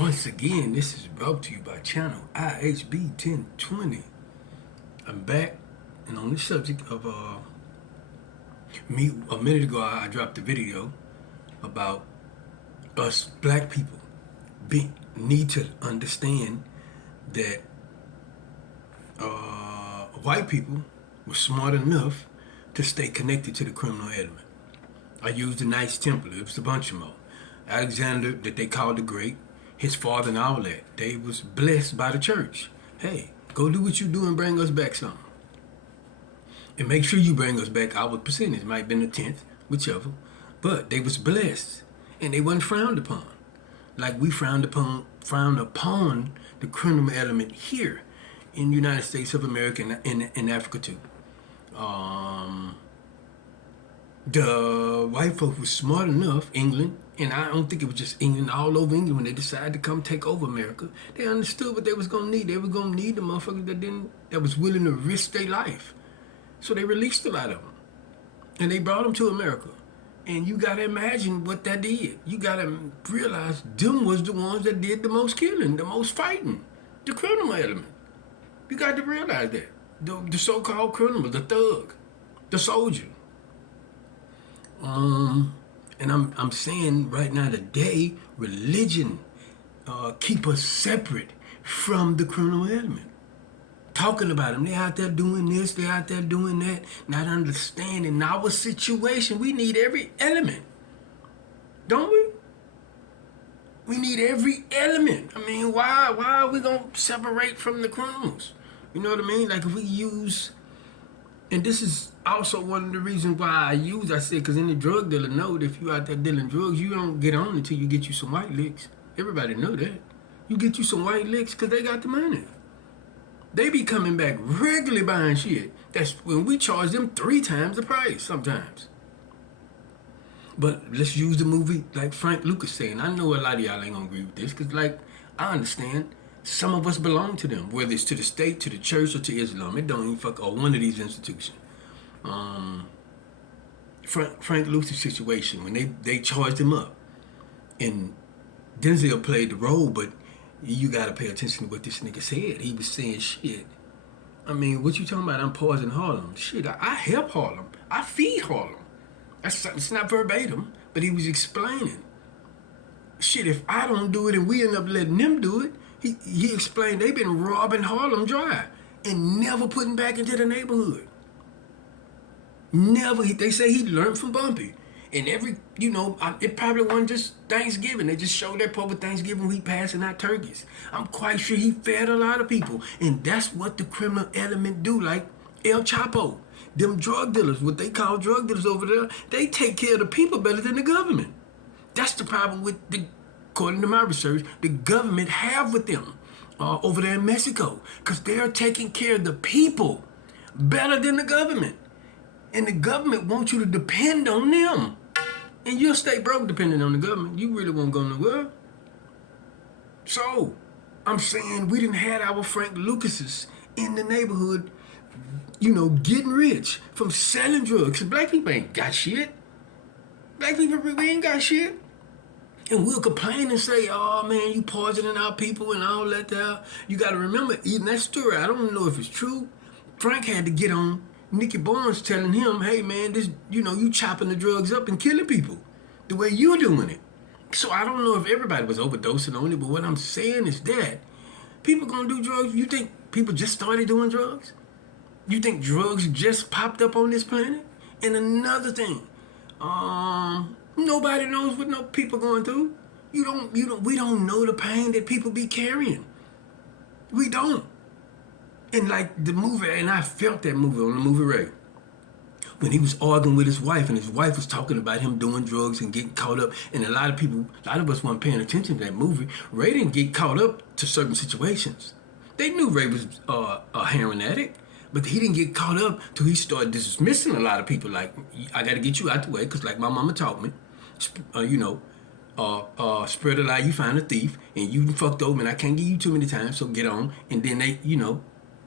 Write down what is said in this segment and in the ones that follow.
Once again, this is brought to you by channel IHB 1020. I'm back and on the subject of me. A minute ago, I dropped a video about us black people need to understand that white people were smart enough to stay connected to the criminal element. I used the Knights Templar. It was a bunch of them. Alexander, that they called the Great, his father and all that. They was blessed by the church. Hey, go do what you do and bring us back something. And make sure you bring us back our percentage. Might have been a tenth, whichever. But they was blessed. And they wasn't frowned upon. Like we frowned upon the criminal element here in the United States of America and in Africa too. The white folks was smart enough, England, and I don't think it was just England, all over England, when they decided to come take over America, they understood what they was gonna need. They were gonna need the motherfuckers that was willing to risk their life. So they released a lot of them, and they brought them to America. And you gotta imagine what that did. You gotta realize them was the ones that did the most killing, the most fighting, the criminal element. You got to realize that the so-called criminal, the thug, the soldier. And I'm saying right now today, religion keep us separate from the criminal element. Talking about them, they out there doing this, they out there doing that, not understanding our situation. We need every element, don't we? We need every element. I mean, why are we gonna separate from the criminals? You know what I mean? Like if we use, and this is also one of the reasons why I said, because any drug dealer know that if you out there dealing drugs, you don't get on until you get you some white licks. Everybody know that. You get you some white licks because they got the money. They be coming back regularly buying shit. That's when we charge them 3 times the price sometimes. But let's use the movie like Frank Lucas saying. I know a lot of y'all ain't gonna agree with this, because like, I understand some of us belong to them, whether it's to the state, to the church, or to Islam. It don't even fuck, or one of these institutions. Frank Lucas situation, when they charged him up, and Denzel played the role, but you gotta pay attention to what this nigga said. He was saying shit. I mean, what you talking about? I'm pausing Harlem. Shit, I help Harlem. I feed Harlem. It's not verbatim, but he was explaining. Shit, if I don't do it and we end up letting them do it, he explained they've been robbing Harlem dry and never putting back into the neighborhood. Never. They say he learned from Bumpy. And it probably wasn't just Thanksgiving. They just showed that part with Thanksgiving we passing out turkeys. I'm quite sure he fed a lot of people. And that's what the criminal element do, like El Chapo. Them drug dealers, what they call drug dealers over there, they take care of the people better than the government. That's the problem with according to my research, the government have with them over there in Mexico. Because they're taking care of the people better than the government. And the government wants you to depend on them. And you'll stay broke depending on the government. You really won't go nowhere. So, I'm saying we didn't have our Frank Lucases in the neighborhood, getting rich from selling drugs. Black people ain't got shit. Black people, we ain't got shit. And we'll complain and say, oh man, you poisoning our people and all that there. You gotta remember, even that story, I don't know if it's true. Frank had to get on Nicky Barnes telling him, hey man, this, you chopping the drugs up and killing people the way you're doing it. So I don't know if everybody was overdosing on it, but what I'm saying is that people gonna do drugs. You think people just started doing drugs? You think drugs just popped up on this planet? And another thing, nobody knows what no people going through. We don't know the pain that people be carrying. We don't. And like the movie, and I felt that movie on the movie Ray, when he was arguing with his wife, and his wife was talking about him doing drugs and getting caught up. And a lot of us weren't paying attention to that movie. Ray didn't get caught up to certain situations. They knew Ray was a heroin addict, but he didn't get caught up till he started dismissing a lot of people. Like, I got to get you out the way, because like my mama taught me, spread a lie, you find a thief, and you fucked over, and I can't give you too many times, so get on. And then they,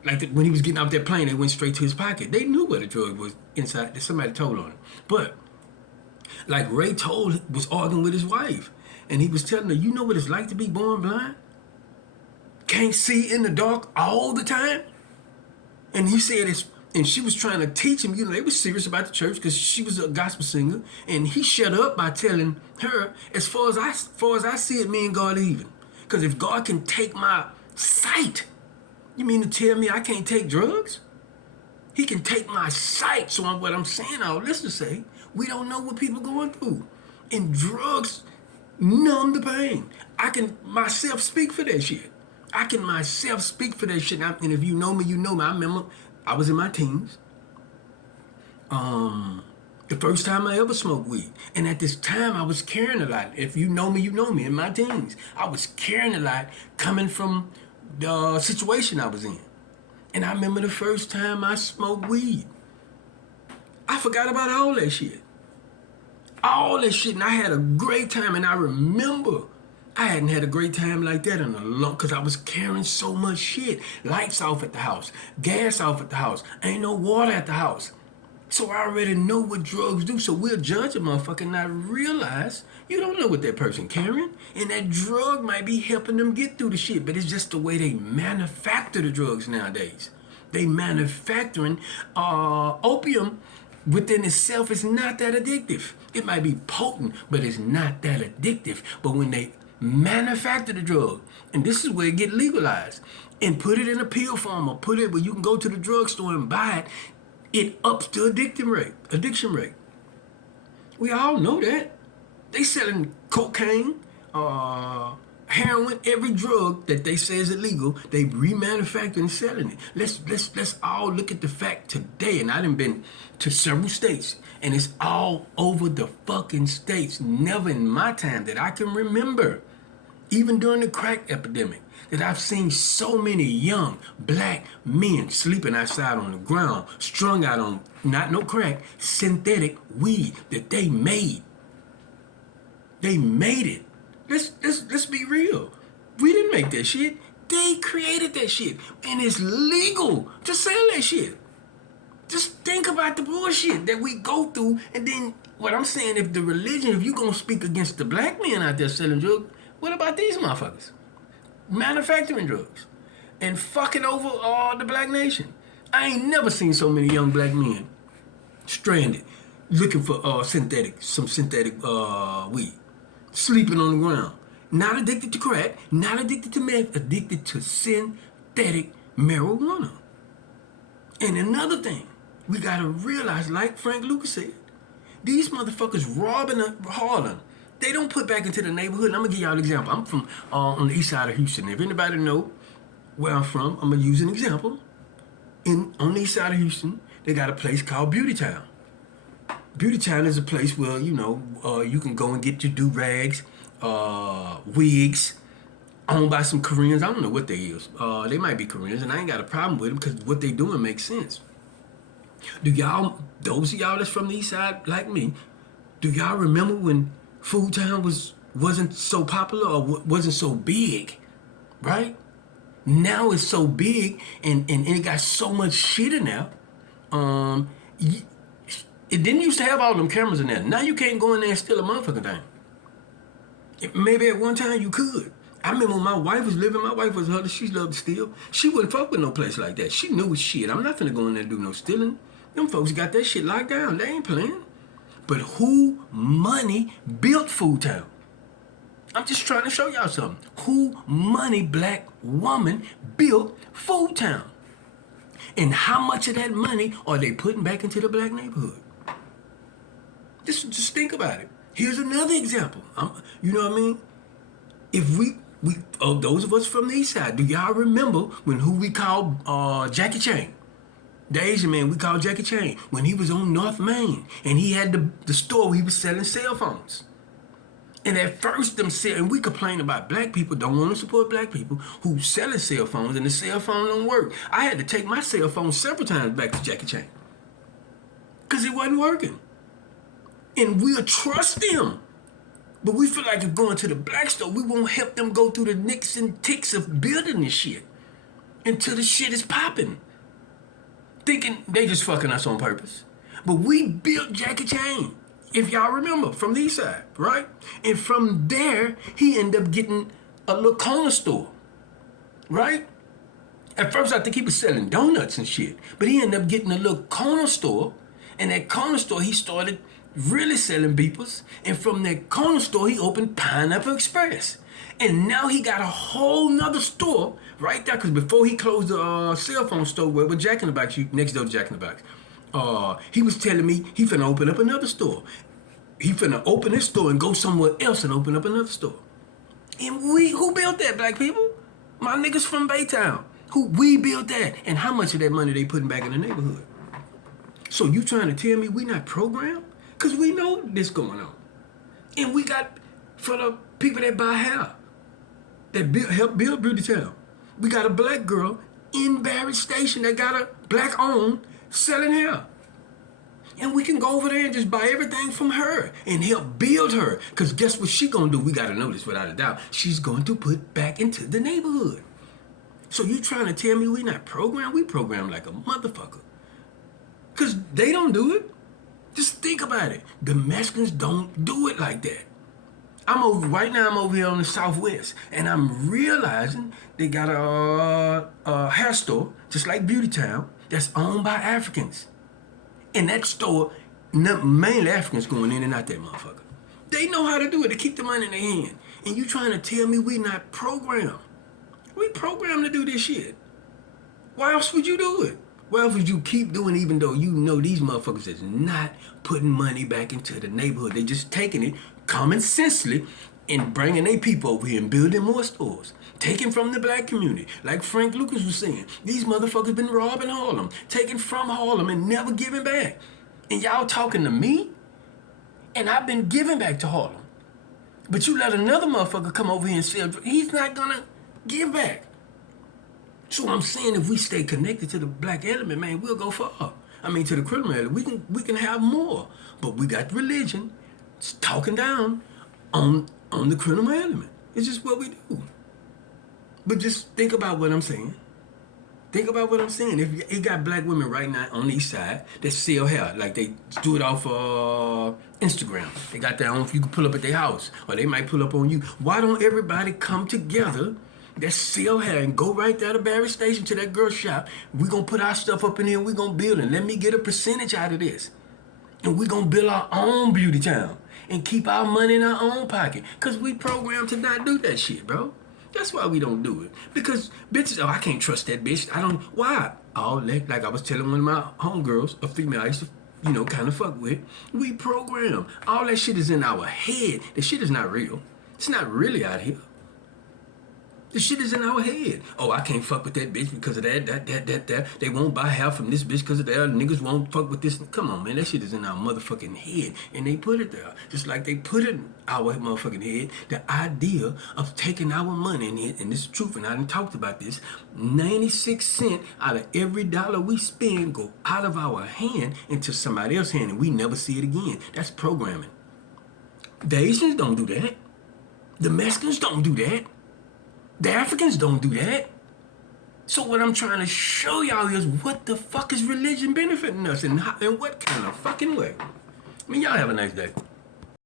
like when he was getting off that plane, they went straight to his pocket. They knew where the drug was inside. Somebody told on him. But like Ray was arguing with his wife, and he was telling her, you know what it's like to be born blind? Can't see in the dark all the time? And he said it's, and she was trying to teach him, they were serious about the church because she was a gospel singer, and he shut up by telling her, as far as I see it, me and God even. Because if God can take my sight, you mean to tell me I can't take drugs? He can take my sight. So what I'm saying, all this to say, we don't know what people going through. And drugs numb the pain. I can myself speak for that shit. And if you know me, you know me. I remember I was in my teens. The first time I ever smoked weed. And at this time, I was carrying a lot. If you know me, you know me. In my teens, I was carrying a lot coming from the situation I was in. And I remember the first time I smoked weed. I forgot about all that shit. And I had a great time. And I remember I hadn't had a great time like that in a long, because I was carrying so much shit. Lights off at the house, gas off at the house, ain't no water at the house. So I already know what drugs do. So we'll judge a motherfucker and not realize you don't know what that person carrying. And that drug might be helping them get through the shit. But it's just the way they manufacture the drugs nowadays. They manufacturing opium within itself is not that addictive. It might be potent, but it's not that addictive. But when they manufacture the drug, and this is where it get legalized, and put it in a pill form or put it where you can go to the drugstore and buy it, it ups the addiction rate. We all know that. They selling cocaine, heroin, every drug that they say is illegal, they remanufacture and selling it. Let's all look at the fact today, and I done been to several states, and it's all over the fucking states. Never in my time that I can remember, even during the crack epidemic, that I've seen so many young black men sleeping outside on the ground, strung out on, not no crack, synthetic weed that they made. They made it. Let's be real. We didn't make that shit. They created that shit. And it's legal to sell that shit. Just think about the bullshit that we go through. And then what I'm saying, if you gonna speak against the black men out there selling drugs, what about these motherfuckers? Manufacturing drugs and fucking over the black nation. I ain't never seen so many young black men stranded looking for synthetic weed, sleeping on the ground, not addicted to crack, not addicted to meth, addicted to synthetic marijuana. And another thing we gotta realize, like Frank Lucas said, these motherfuckers robbing Harlem. They don't put back into the neighborhood. And I'm gonna give y'all an example. I'm from on the east side of Houston. If anybody know where I'm from, I'm gonna use an example. On the east side of Houston, they got a place called Beauty Town. Beauty Town is a place where you can go and get your do-rags, wigs, owned by some Koreans. I don't know what they is. They might be Koreans, and I ain't got a problem with them because what they doing makes sense. Those of y'all that's from the east side like me, do y'all remember when Food Town wasn't so popular or wasn't so big, right? Now it's so big and it got so much shit in there. It didn't used to have all them cameras in there. Now you can't go in there and steal a motherfucking thing. Maybe at one time you could. I remember when my wife was living, my wife was her, she loved to steal. She wouldn't fuck with no place like that. She knew shit. I'm not finna go in there and do no stealing. Them folks got that shit locked down. They ain't playing. But who money built Food Town? I'm just trying to show y'all something. Who money black woman built Food Town? And how much of that money are they putting back into the black neighborhood? Just think about it. Here's another example. You know what I mean? If we those of us from the east side, do y'all remember who we called Jackie Chan? The Asian man we called Jackie Chan, when he was on North Main and he had the store where he was selling cell phones. And at first and we complain about black people don't want to support black people who selling cell phones and the cell phone don't work. I had to take my cell phone several times back to Jackie Chan because it wasn't working. And we'll trust them. But we feel like if going to the black store, we won't help them go through the nicks and ticks of building this shit until the shit is popping. Thinking they just fucking us on purpose. But we built Jackie Chan. If y'all remember, from the east side, right? And from there, he ended up getting a little corner store, right? At first, I think he was selling donuts and shit, but he ended up getting a little corner store, and that corner store, he started really selling beepers, and from that corner store, he opened Pineapple Express. And now he got a whole nother store right there, because before he closed the cell phone store with Jack in the Box, next door to Jack in the Box, he was telling me he finna open up another store. He finna open this store and go somewhere else and open up another store. And who built that, black people? My niggas from Baytown. We built that? And how much of that money they putting back in the neighborhood? So you trying to tell me we not programmed? Because we know this going on. And we got, for the people that buy hair, that help build Beauty Town, we got a black girl in Barrett Station that got a black owned selling hair. And we can go over there and just buy everything from her and help build her. Because guess what she gonna do? We gotta know this without a doubt. She's going to put back into the neighborhood. So you trying to tell me we not programmed? We programmed like a motherfucker. Because they don't do it. Just think about it. The Mexicans don't do it like that. Right now I'm over here on the Southwest, and I'm realizing they got a hair store, just like Beauty Town, that's owned by Africans. In that store, mainly Africans going in and out that motherfucker. They know how to do it. They keep the money in their hand. And you trying to tell me we not programmed? We programmed to do this shit. Why else would you do it? Why else would you keep doing it even though you know these motherfuckers is not putting money back into the neighborhood? They just taking it common sensely and bringing their people over here and building more stores. Taking from the black community. Like Frank Lucas was saying, these motherfuckers been robbing Harlem, taking from Harlem and never giving back. And y'all talking to me? And I've been giving back to Harlem. But you let another motherfucker come over here and say, he's not gonna give back. So I'm saying if we stay connected to the black element, man, we'll go far. I mean, to the criminal element, we can have more. But we got religion talking down on the criminal element. It's just what we do. But just think about what I'm saying. Think about what I'm saying. If you got black women right now on the east side that sell hair, like they do it off Instagram. They got their own, you can pull up at their house, or they might pull up on you. Why don't everybody come together that sell hair and go right there to Barrett Station to that girl shop? We're going to put our stuff up in here and we're going to build it. Let me get a percentage out of this. And we're going to build our own Beauty Town and keep our money in our own pocket. Because we programmed to not do that shit, bro. That's why we don't do it. Because bitches, I can't trust that bitch. Why? All that, like I was telling one of my homegirls, a female I used to, kind of fuck with. We program. All that shit is in our head. The shit is not real. It's not really out here. The shit is in our head. Oh, I can't fuck with that bitch because of that. They won't buy hair from this bitch because of that. Niggas won't fuck with this. Come on, man. That shit is in our motherfucking head. And they put it there. Just like they put it in our motherfucking head. The idea of taking our money in it, and this is the truth, and I done talked about this, 96 cents out of every dollar we spend go out of our hand into somebody else's hand, and we never see it again. That's programming. The Asians don't do that. The Mexicans don't do that. The Africans don't do that. So what I'm trying to show y'all is what the fuck is religion benefiting us and what kind of fucking way. I mean, y'all have a nice day.